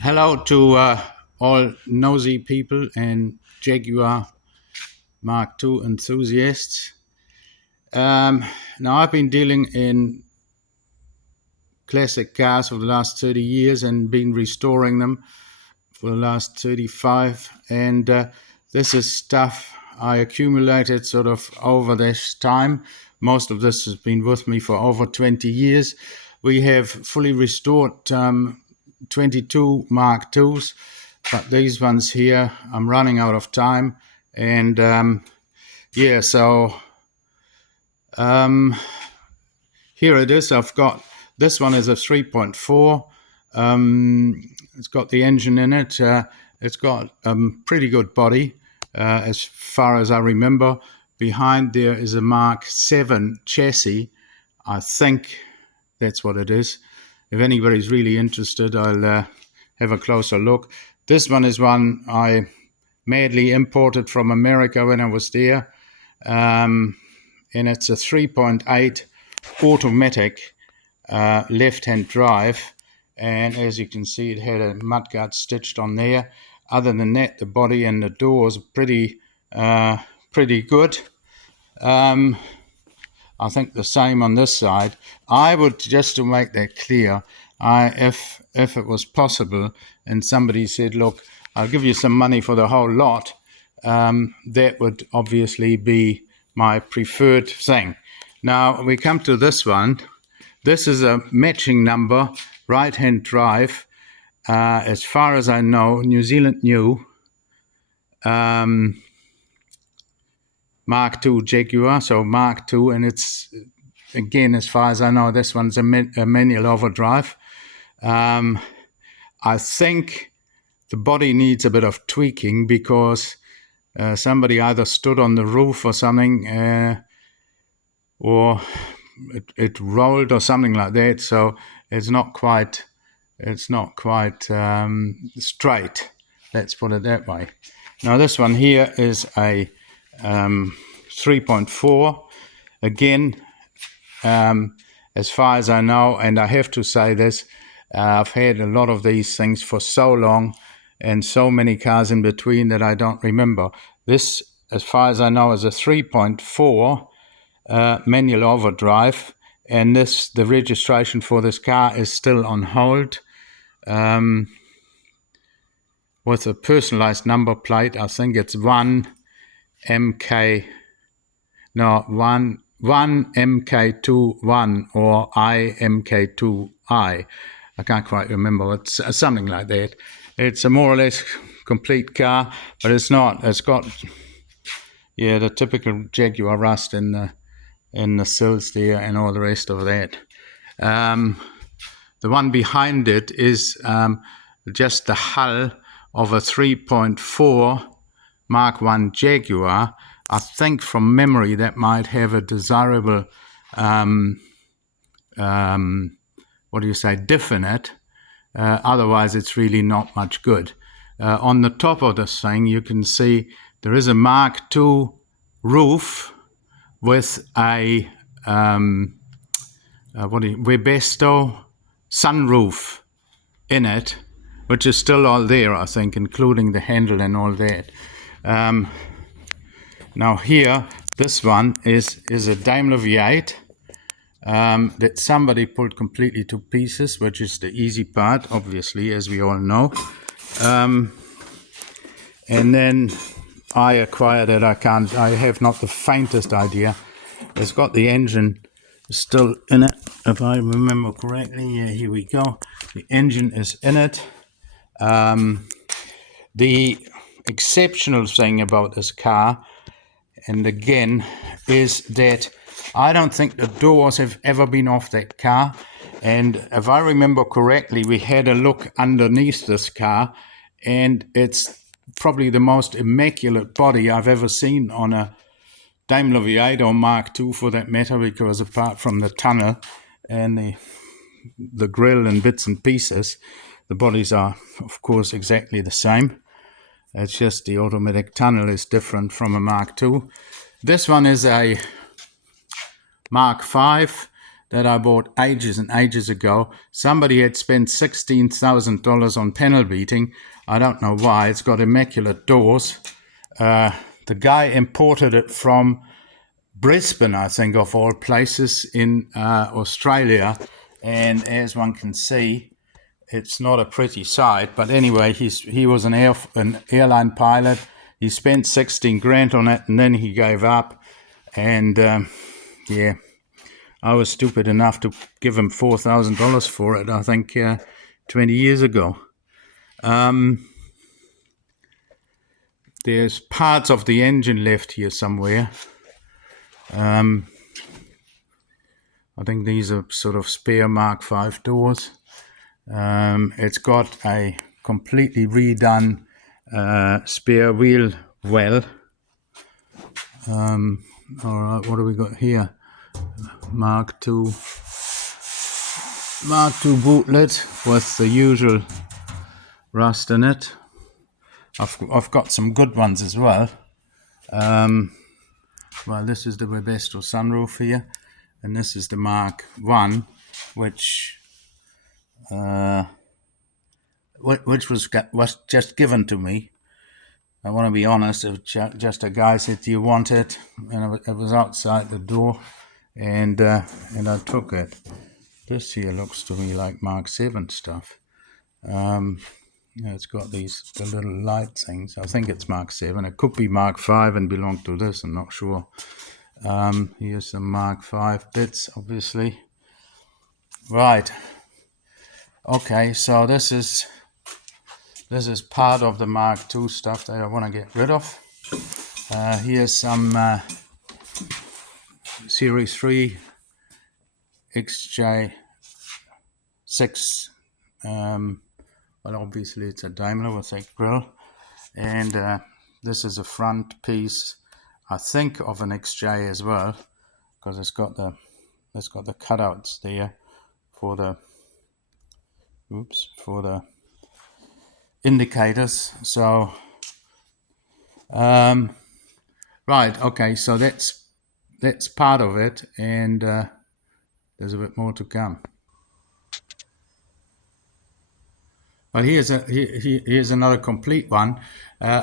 Hello to all nosy people and Jaguar Mark II enthusiasts. Um, Now, I've been dealing in classic cars for the last 30 years and been restoring them for the last 35. And this is stuff I accumulated sort of over this time. Most of this has been with me for over 20 years. We have fully restored 22 Mark IIs, but these ones here, I'm running out of time. And yeah, so here it is. I've got this one is a 3.4. It's got the engine in it. It's got a pretty good body, as far as I remember. Behind there is a Mark 7 chassis. I think that's what it is. If anybody's really interested, I'll have a closer look. This one is one I madly imported from America when I was there. And it's a 3.8 automatic left-hand drive, and as you can see, it had a mudguard stitched on there. Other than that, the body and the doors are pretty good. I think the same on this side. I would, just to make that clear, if it was possible and somebody said, look, I'll give you some money for the whole lot, that would obviously be my preferred thing. Now we come to this one. This is a matching number, right-hand drive. As far as I know, New Zealand new. Mark II Jaguar, so Mark II, and it's, again, as far as I know, this one's a manual overdrive. I think the body needs a bit of tweaking because somebody either stood on the roof or something, or it rolled or something like that, so it's not quite straight. Let's put it that way. Now this one here is a 3.4. Again, as far as I know, and I have to say this, I've had a lot of these things for so long and so many cars in between that I don't remember. This, as far as I know, is a 3.4 manual overdrive, and the registration for this car is still on hold. With a personalized number plate, I think it's 1MK, no, 1MK21 or IMK2I. I can't quite remember. It's something like that. It's a more or less complete car, but it's not. It's got, yeah, the typical Jaguar rust in the sills there and all the rest of that. The one behind it is just the hull of a 3.4 Mark I Jaguar. I think from memory that might have a desirable, diff in it. Otherwise, it's really not much good. On the top of this thing, you can see there is a Mark II roof with a Webesto sunroof in it, which is still all there, I think, including the handle and all that. Now here, this one is a Daimler V8 that somebody pulled completely to pieces, which is the easy part, obviously, as we all know. And then I acquired it. I have not the faintest idea. It's got the engine still in it, if I remember correctly. Yeah, here we go. The engine is in it. The exceptional thing about this car, and again, is that I don't think the doors have ever been off that car. And if I remember correctly, we had a look underneath this car, and it's probably the most immaculate body I've ever seen on a Daimler V8 or Mark II for that matter, because apart from the tunnel and the grille and bits and pieces, the bodies are, of course, exactly the same. It's just the automatic tunnel is different from a Mark II. This one is a Mark V. that I bought ages and ages ago. Somebody had spent $16,000 on panel beating. I don't know why. It's got immaculate doors. The guy imported it from Brisbane, I think, of all places, in Australia. And as one can see, it's not a pretty sight. But anyway, he was an airline pilot. He spent 16 grand on it, and then he gave up. And yeah, I was stupid enough to give him $4,000 for it, I think, 20 years ago. There's parts of the engine left here somewhere. I think these are sort of spare Mark V doors. It's got a completely redone spare wheel well. All right, what do we got here? Mark II bootlet with the usual rust in it. I've got some good ones as well. Well, this is the Webesto sunroof here, and this is the Mark I, which was just given to me. I want to be honest, it was just a guy said, "Do you want it?" And it was outside the door, and I took it. This here looks to me like Mark VII stuff. It's got the little light things. I think it's Mark VII. It could be Mark V and belong to this. I'm not sure. Here's some Mark V bits, obviously. Right. Okay, so this is part of the Mark II stuff that I want to get rid of. Here's some Series 3 XJ6. Well, obviously it's a Daimler with a grille, and this is a front piece, I think, of an XJ as well, because it's got the cutouts there for the indicators. So right, okay, so that's part of it, and there's a bit more to come. Well, here's another complete one,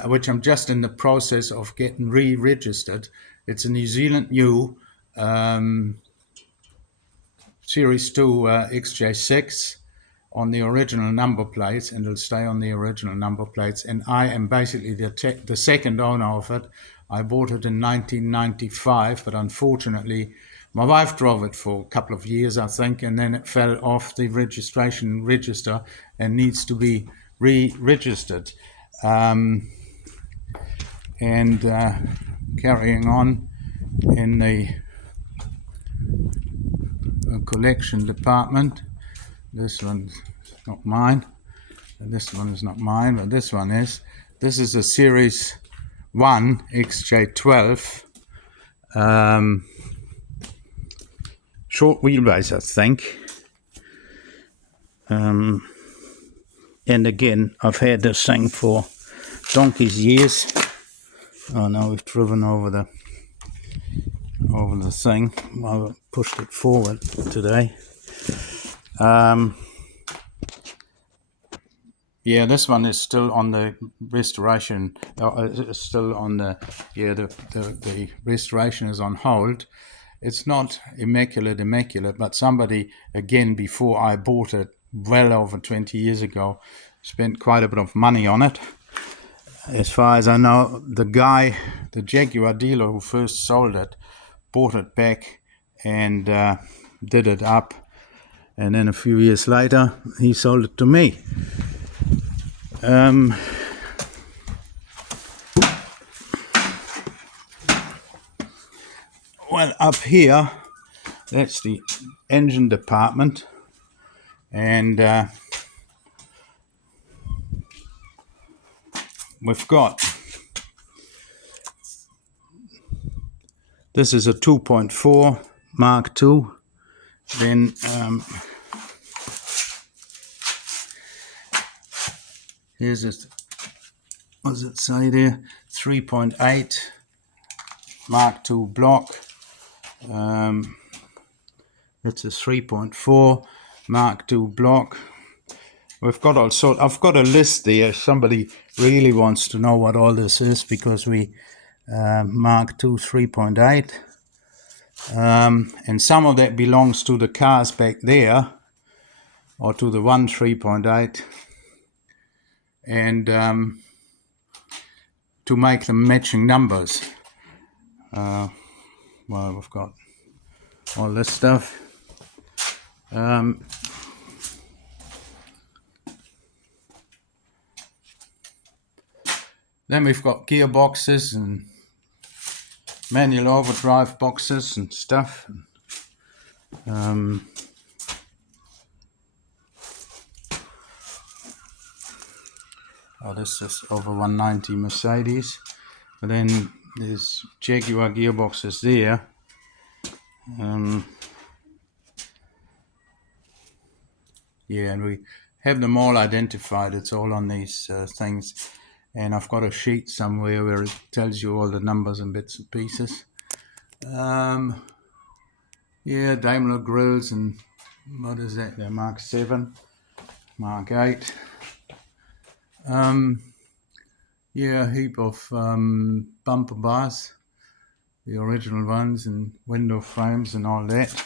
which I'm just in the process of getting re-registered. It's a New Zealand new Series 2 XJ6 on the original number plates, and it'll stay on the original number plates. And I am basically the second owner of it. I bought it in 1995, but unfortunately, my wife drove it for a couple of years, I think, and then it fell off the registration register and needs to be re-registered. And carrying on in the collection department, this one's not mine, and this one is not mine, but this one is. This is a Series 1 XJ12. Short wheelbase, I think. And again, I've had this thing for donkey's years. Oh, now we've driven over the thing. I pushed it forward today. Yeah, this one is still on the restoration. Still on the restoration is on hold. It's not immaculate, but somebody, again, before I bought it, well over 20 years ago, spent quite a bit of money on it. As far as I know, the Jaguar dealer who first sold it, bought it back and did it up. And then a few years later, he sold it to me. Well, up here, that's the engine department, and we've got, this is a 2.4 Mark II, then here's it, what does it say there, 3.8 Mark II block. It's a 3.4 Mark II block. We've got also, I've got a list there if somebody really wants to know what all this is, because we Mark II 3.8, and some of that belongs to the cars back there, or to the one 3.8, and to make them matching numbers. Well, we've got all this stuff. Then we've got gearboxes and manual overdrive boxes and stuff. This is over 190 Mercedes. But then there's Jaguar gearboxes there. Yeah, and we have them all identified. It's all on these things. And I've got a sheet somewhere where it tells you all the numbers and bits and pieces. Yeah, Daimler grills and what is that? They're Mark 7, Mark 8. Yeah, a heap of bumper bars, the original ones, and window frames and all that.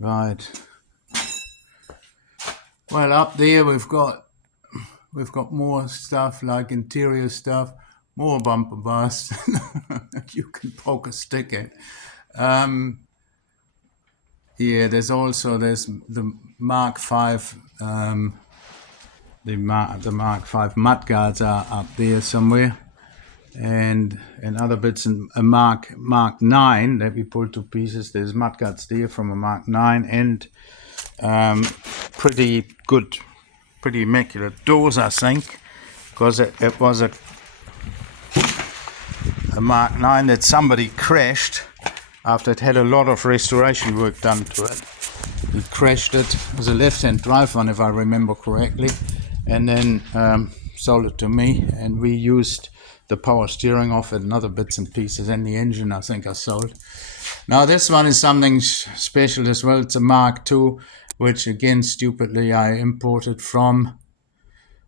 Right. Well, up there we've got more stuff like interior stuff, more bumper bars you can poke a stick at. Yeah, there's the Mark V, the Mark V mudguards are up there somewhere, and other bits, and a Mark 9 that we pulled to pieces. There's mudguards there from a Mark 9, and pretty good, pretty immaculate doors, I think, because it was a Mark 9 that somebody crashed after it had a lot of restoration work done to it. He crashed it. It was a left-hand drive one, if I remember correctly, and then sold it to me, and we used the power steering off it and other bits and pieces, and the engine I think I sold. Now this one is something special as well. It's a Mark II, which again stupidly I imported from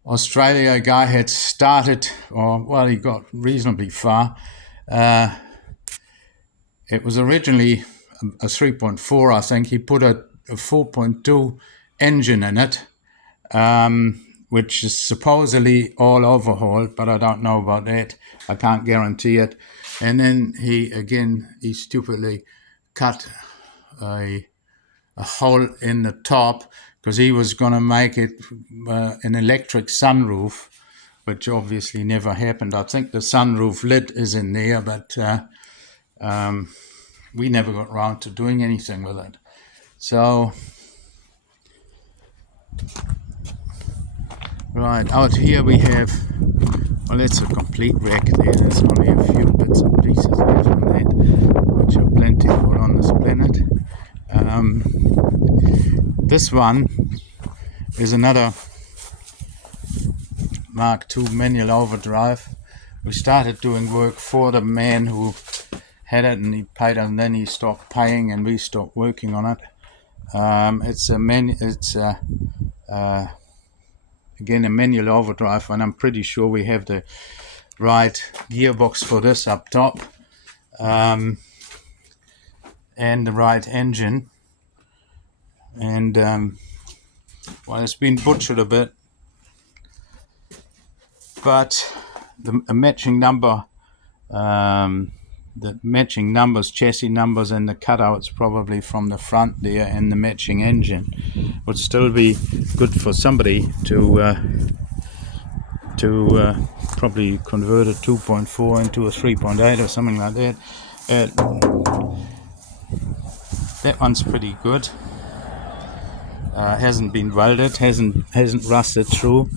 Australia. A guy had started, he got reasonably far. It was originally a 3.4, I think. He put a 4.2 engine in it, which is supposedly all overhauled, but I don't know about that. I can't guarantee it. And then he stupidly cut a hole in the top, because he was going to make it an electric sunroof, which obviously never happened. I think the sunroof lid is in there, but we never got around to doing anything with it. So, right, out here we have, well, it's a complete wreck there. There's only a few bits and pieces left on that, which are plentiful on this planet. This one is another Mark II manual overdrive. We started doing work for the man who had it, and he paid, and then he stopped paying, and we stopped working on it. It's again a manual overdrive, and I'm pretty sure we have the right gearbox for this up top, and the right engine. And well, it's been butchered a bit, but a matching number. The matching numbers, chassis numbers, and the cutouts probably from the front there, and the matching engine would still be good for somebody to probably convert a 2.4 into a 3.8 or something like that. That one's pretty good. Hasn't been welded, hasn't rusted through.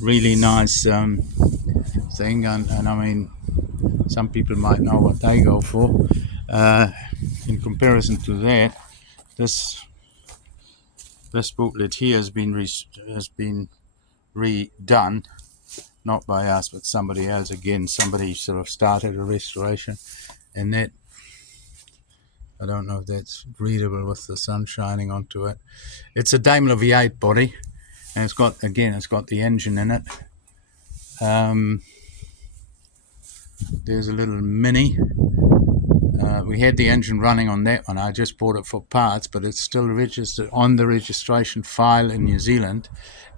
Really nice thing, and I mean, some people might know what they go for. In comparison to that, this booklet here has been redone. not by us, but somebody else. Again, somebody sort of started a restoration, and that, I don't know if that's readable with the sun shining onto it. It's a Daimler V8 body, and it's got the engine in it. There's a little Mini. We had the engine running on that one. I just bought it for parts, but it's still registered on the registration file in New Zealand.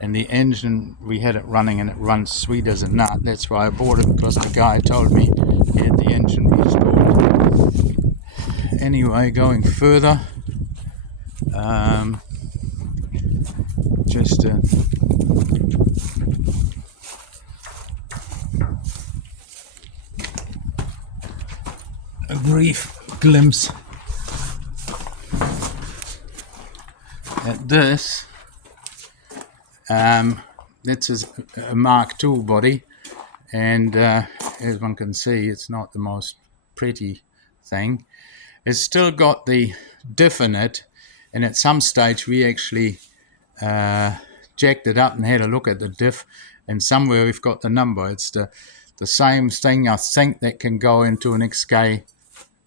And the engine, we had it running, and it runs sweet as a nut. That's why I bought it, because the guy told me he had the engine restored. Anyway, going further, just a brief glimpse at this. This is a Mark II body, and as one can see, it's not the most pretty thing. It's still got the diff in it, and at some stage we actually jacked it up and had a look at the diff, and somewhere we've got the number. It's the same thing, I think, that can go into an XK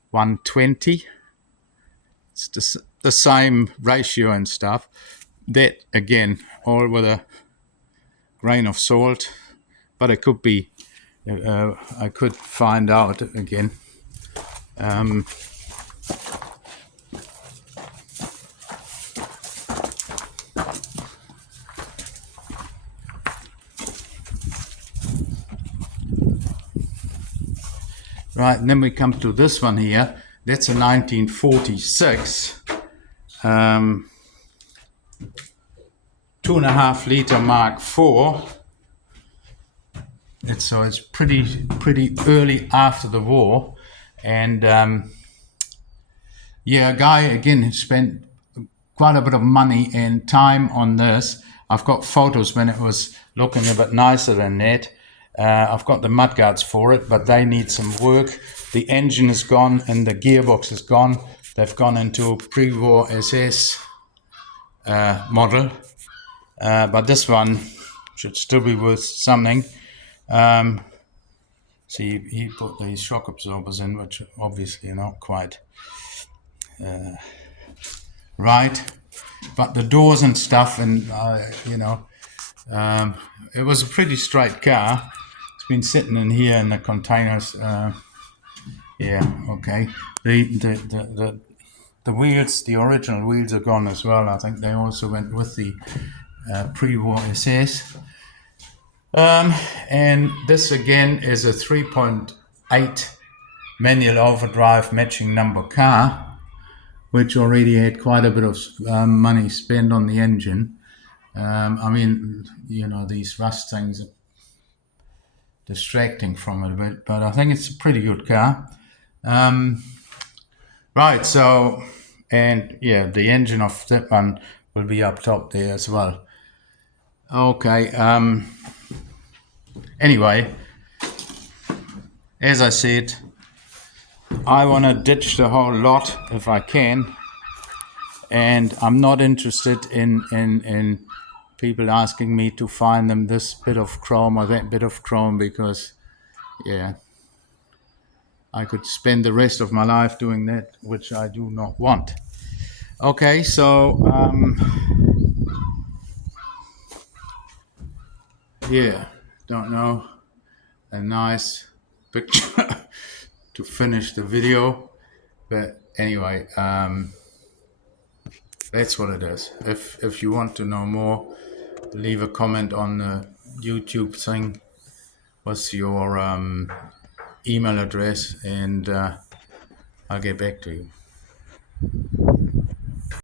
120. It's the same ratio and stuff. That, again, all with a grain of salt, but it could be, I could find out again. Right, and then we come to this one here. That's a 1946 2.5 liter Mark IV. So it's pretty early after the war, and yeah, a guy again who spent quite a bit of money and time on this. I've got photos when it was looking a bit nicer than that. I've got the mudguards for it, but they need some work. The engine is gone and the gearbox is gone. They've gone into a pre-war SS model, but this one should still be worth something. See, he put these shock absorbers in, which obviously are not quite right, but the doors and stuff, and it was a pretty straight car. It's been sitting in here in the containers. Yeah, okay. The wheels, the original wheels, are gone as well. I think they also went with the pre-war SS. And this again is a 3.8 manual overdrive matching number car, which already had quite a bit of money spent on the engine. I mean, these rust things are distracting from it a bit, but I think it's a pretty good car. Right, so, and yeah, the engine of that one will be up top there as well. Okay, anyway, as I said, I want to ditch the whole lot if I can, and I'm not interested in people asking me to find them this bit of chrome or that bit of chrome, because yeah, I could spend the rest of my life doing that, which I do not want. Okay, so yeah, don't know, a nice picture to finish the video, but anyway, that's what it is. If you want to know more, leave a comment on the YouTube thing. What's your email address, and I'll get back to you.